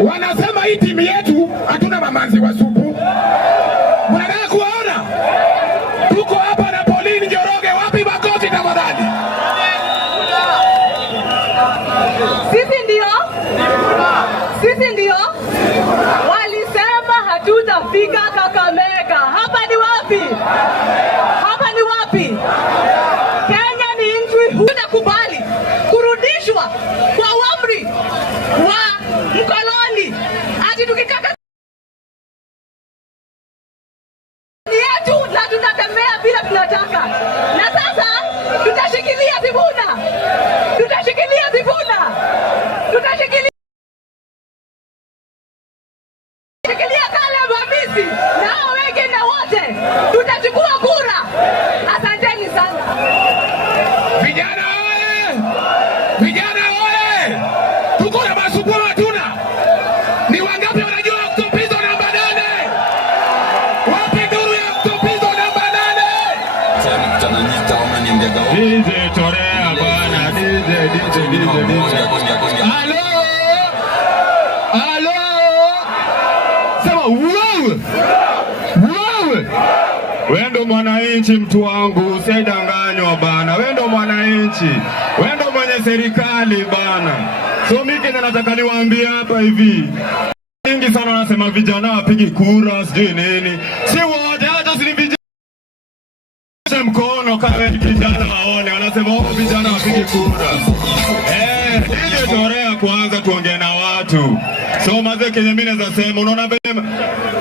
wanasema hii timu yetu hatuna mamanzi wa supu. Mnataka kuona tuko hapa na Pauline Njoroge, wapi makofi tafadhali? Sisi ndio walisema hatutafika Kakamega. Hapa ni wapi? Hapa ni wapi? Kenya ni nchi hutakubali kurudishwa kwa amri wa mkoloni. Ati tukikaka ni yetu na tutatembea bila tunataka. Na sasa tutashikilia Sifuna. Tutashikilia Sifuna. Tutashikilia Caleb Amisi na hao wengine wote, tutachukua kura. Asanteni sana. Vijana oye! Vijana oye! Tuko na masupu hatuna. Ni wangapi wanajua Octopizzo namba 8? Wapi nduru ya Octopizzo namba 8? DJ Torea bana, DJ. Halo! Sema wewe. Wewe ndo mwananchi mtu wangu, usidanganywa bana. Wewe ndo mwananchi. Wewe ndo mwenye serikali bana. So mimi nataka niwaambie hapa hivi. Wengi sana wanasema vijana wapige kura, sijui nini. Si wote, hata si vijana mkono kama vijana waone, wanasema wao vijana wapige kura. Ile Torea kwanza tuongee na watu. So mazee Kenya mimi naweza sema, unaona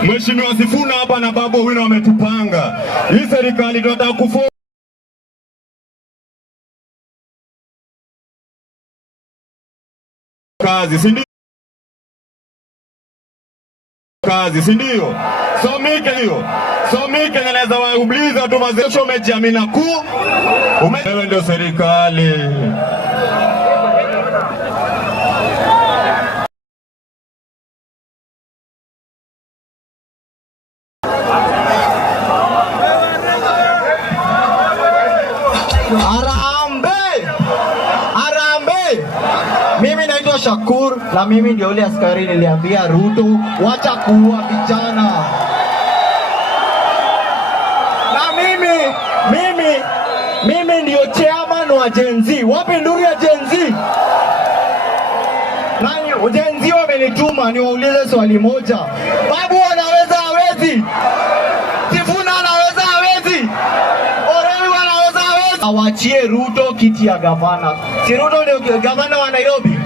Mheshimiwa Sifuna hapa na Babu Owino wametupanga. Hii serikali tunataka kufunga kazi, si ndio? Kazi, si ndio? So mimi naweza wauliza tu mazee, umejiamini wewe ndio serikali. Arambe. Mimi naitwa Shakur na mimi ndio yule askari niliambia Ruto wacha kuua vijana. Na mimi ndio chairman wa Gen Z. Wapi nduru ya Gen Z? Nani Gen Z wamenituma niwaulize swali moja. Babu anaweza hawezi? Sifuna anaweza hawezi? Awachie Ruto kiti ya gavana. Si Ruto ndio gavana wa Nairobi?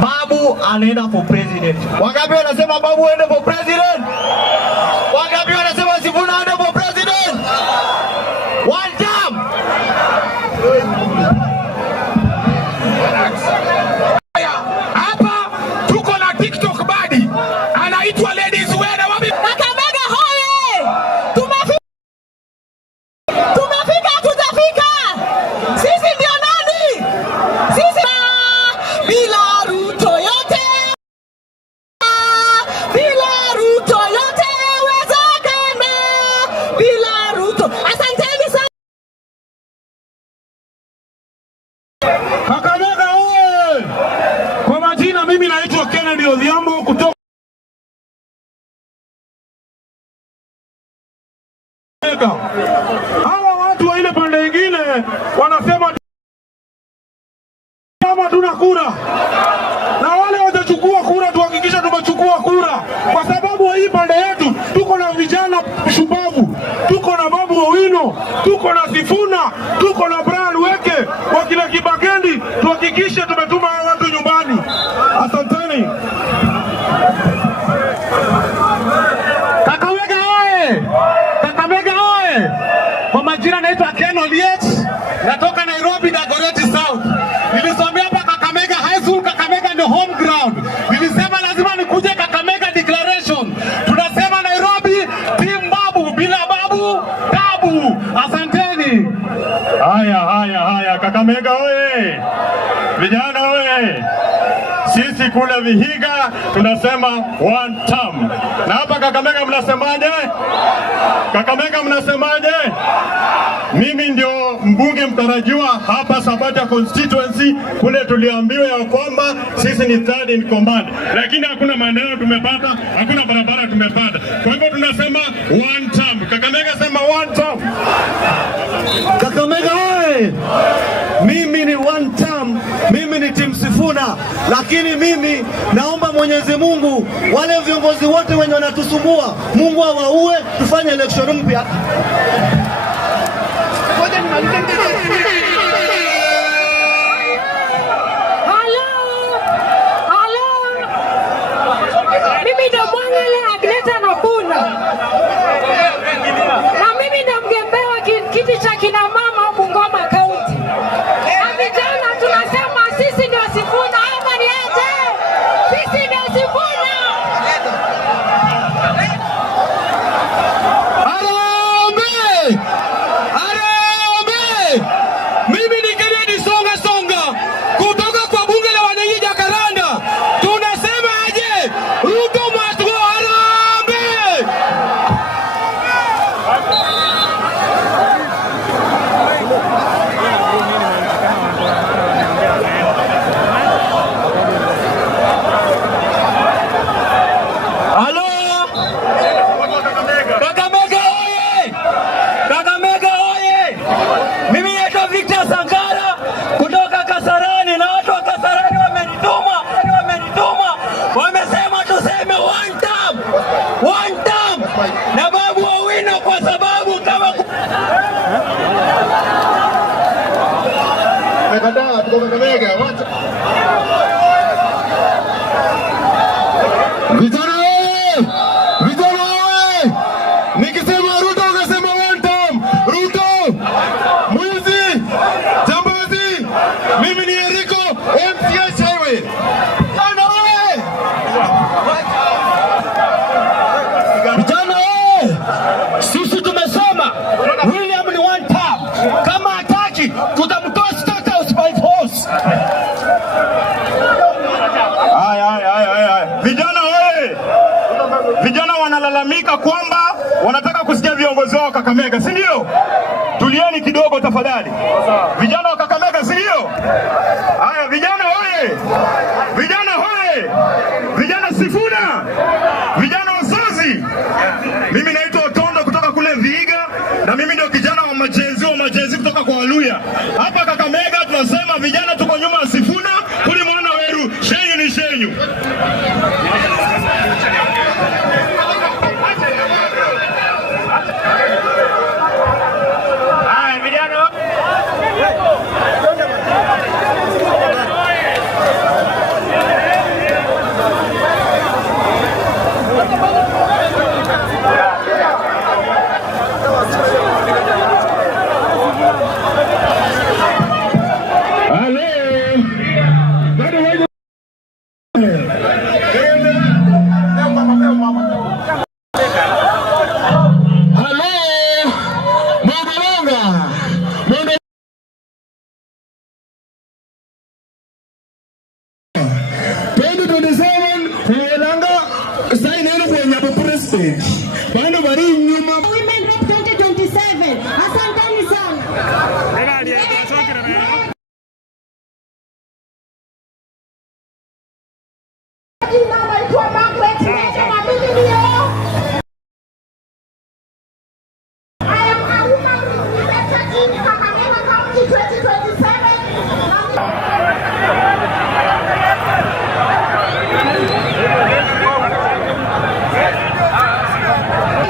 Babu anaenda for president. Wangapi wanasema Babu aende for president? Wangapi wanasema Sifuna aende for president? One time. Hapa tuko na TikTok badi. Anaitwa Ladies Wear. Kakamega hoye! Sisi ndio nani? Sisi bila Ruto yote. Bila Ruto yote wezekana. Bila Ruto. Asanteni sana. Kakamega hoye! Kwa majina mimi naitwa Kennedy Odhiambo kutoka hawa watu wa ile pande nyingine wanasema kama tuna kura, na wale watachukua kura tuhakikisha tumechukua kura, kwa sababu hii pande yetu tuko na vijana shupavu, tuko na Babu Owino, tuko na Sifuna, tuko na Brian Weke wakina Kibakendi, tuhakikishe tumetuma watu nyumbani. Asanteni. Kakamega oye! Kakamega oye! Kwa majina naitwa Ken Oliech, natoka Nairobi Dagoretti South. Nilisomea hapa Kakamega High School. Kakamega ndio home ground. Nilisema lazima nikuje Kakamega declaration. Tunasema Nairobi team Babu, bila Babu tabu. Asanteni. Haya Kakamega oye! Vijana oye! Sisi kule Vihiga tunasema one term. Na hapa Kakamega mnasemaje? Kakamega mnasemaje? Mimi ndio mbunge mtarajiwa hapa Sabata constituency. Kule tuliambiwa ya kwamba sisi ni third in command, lakini hakuna maendeleo tumepata, hakuna barabara tumepata. Kwa hivyo tunasema one term. Kakamega sema one term. Kakamega oye! Mimi ni one term, mimi ni Tim Sifuna, lakini mimi naomba Mwenyezi Mungu wale viongozi wote wenye wanatusumbua Mungu awaue, tufanye election mpya. Mimi ndo Mwangele Agneta Nakuna, na mimi ndo mgembewa kiti cha kina mama Bungoma County. Na vijana tunasema sisi ndio Sifuna, ama ni aje? Sisi ndio Sifuna. Harambee! Harambee! Mimi ni Kennedy Songa kutoka kwa bunge la wananchi Jacaranda. Tunasema aje? Ruto must go! Harambee! Halo! Kakamega oye! Kakamega oye! Mimi naitwa Victor Sankara kutoka Kasarani, na watu wa Kasarani wamenituma, wamesema tuseme one term, na Babu Owino, kwa sababu kama Kakamega tuko Kakamega. vijana oye! Vijana oye! Nikisema Ruto unasema one term. Ruto mwizi, jambazi. Mimi ni Eriko MCA Highway. Vijana oye! Vijana oye! Sisi tumesema William ni one term. Kama hataki tutamtoa State House by force. Vijana oye! Vijana wanalalamika kwamba wanataka kusikia viongozi wao Kakamega, si ndio? Tulieni kidogo tafadhali. Vijana wa Kakamega, si ndio? Haya vijana oye! Vijana oye! Vijana Sifuna! Vijana wazazi! Mimi naitwa Otondo kutoka kule Vihiga, na mimi ndio kijana wa majenzi kutoka kwa Waluya. Hapa Kakamega tunasema vijana tuko nyuma ya Sifuna, kuli mwana weru, shenyu ni shenyu. Women Rep 2027. Asanteni sana.